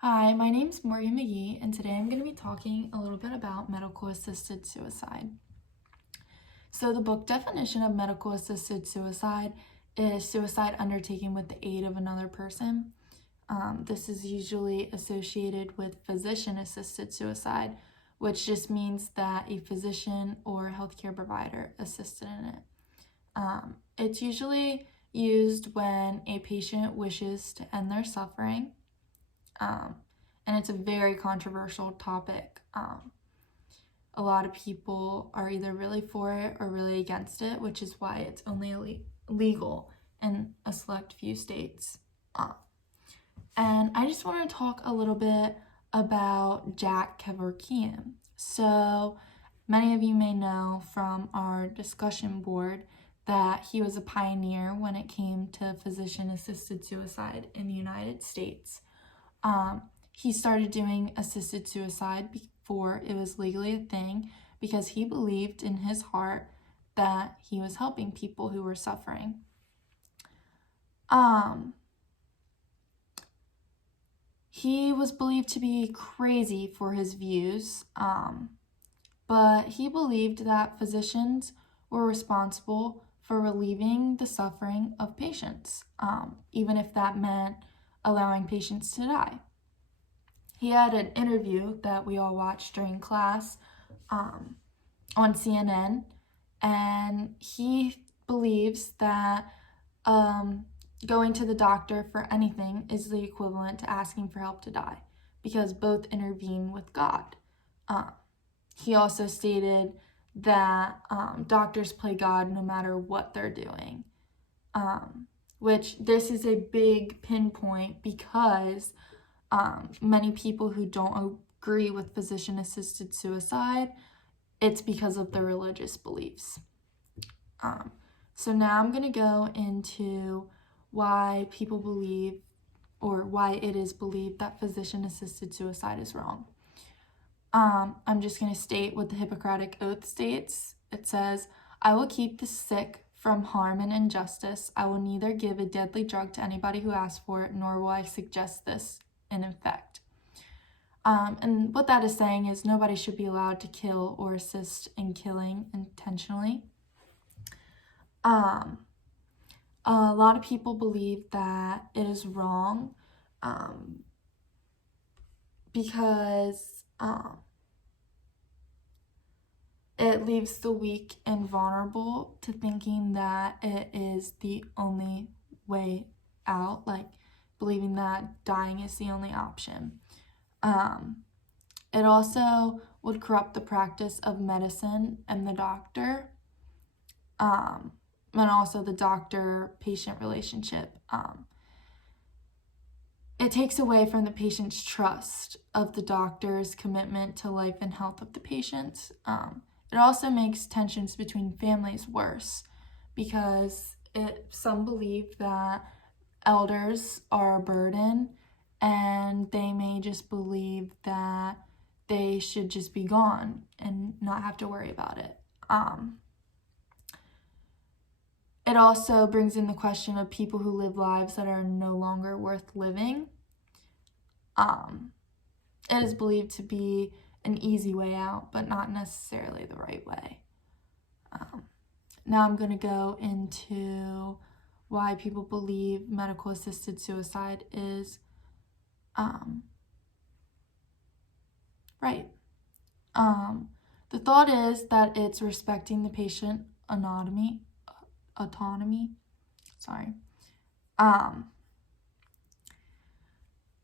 Hi, my name's Morgan McGee, and today I'm going to be talking a little bit about medical assisted suicide. So, the book definition of medical assisted suicide is suicide undertaken with the aid of another person. This is usually associated with physician assisted suicide, which just means that a physician or healthcare provider assisted in it. It's usually used when a patient wishes to end their suffering. And it's a very controversial topic. A lot of people are either really for it or really against it, which is why it's only legal in a select few states. And I just want to talk a little bit about Jack Kevorkian. So many of you may know from our discussion board that he was a pioneer when it came to physician-assisted suicide in the United States. He started doing assisted suicide before it was legally a thing because he believed in his heart that he was helping people who were suffering. He was believed to be crazy for his views, but he believed that physicians were responsible for relieving the suffering of patients, even if that meant allowing patients to die. He had an interview that we all watched during class on CNN, and he believes that going to the doctor for anything is the equivalent to asking for help to die because both intervene with God. He also stated that doctors play God no matter what they're doing, which this is a big pinpoint because many people who don't agree with physician-assisted suicide, it's because of their religious beliefs. So now I'm going to go into why people believe or why it is believed that physician-assisted suicide is wrong. I'm just going to state what the Hippocratic Oath states. It says, "I will keep the sick from harm and injustice. I will neither give a deadly drug to anybody who asks for it, nor will I suggest this in effect." And what that is saying is nobody should be allowed to kill or assist in killing intentionally. A lot of people believe that it is wrong because it leaves the weak and vulnerable to thinking that it is the only way out, like believing that dying is the only option. It also would corrupt the practice of medicine and the doctor, and also the doctor-patient relationship. It takes away from the patient's trust of the doctor's commitment to life and health of the patient. It also makes tensions between families worse because some believe that elders are a burden and they may just believe that they should just be gone and not have to worry about it. It also brings in the question of people who live lives that are no longer worth living. It is believed to be an easy way out, but not necessarily the right way. Now I'm going to go into why people believe medical assisted suicide is right. The thought is that it's respecting the patient autonomy.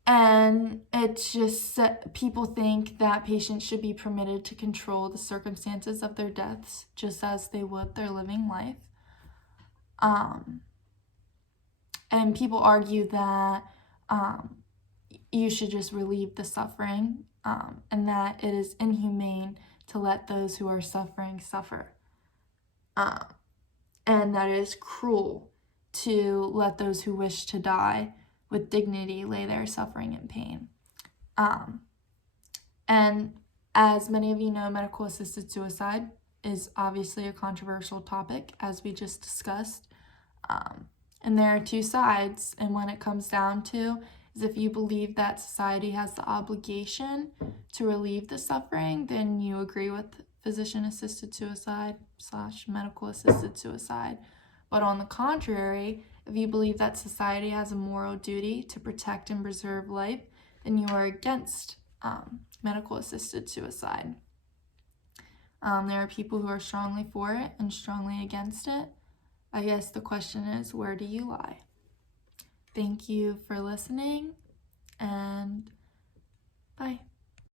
And it's just people think that patients should be permitted to control the circumstances of their deaths just as they would their living life. And people argue that you should just relieve the suffering and that it is inhumane to let those who are suffering suffer. And that it is cruel to let those who wish to die with dignity lay there suffering and pain. And as many of you know, medical assisted suicide is obviously a controversial topic, as we just discussed. And there are two sides, and when it comes down to is if you believe that society has the obligation to relieve the suffering, then you agree with physician-assisted suicide / medical-assisted suicide. But on the contrary, if you believe that society has a moral duty to protect and preserve life, then you are against medical-assisted suicide. There are people who are strongly for it and strongly against it. I guess the question is, where do you lie? Thank you for listening, and bye.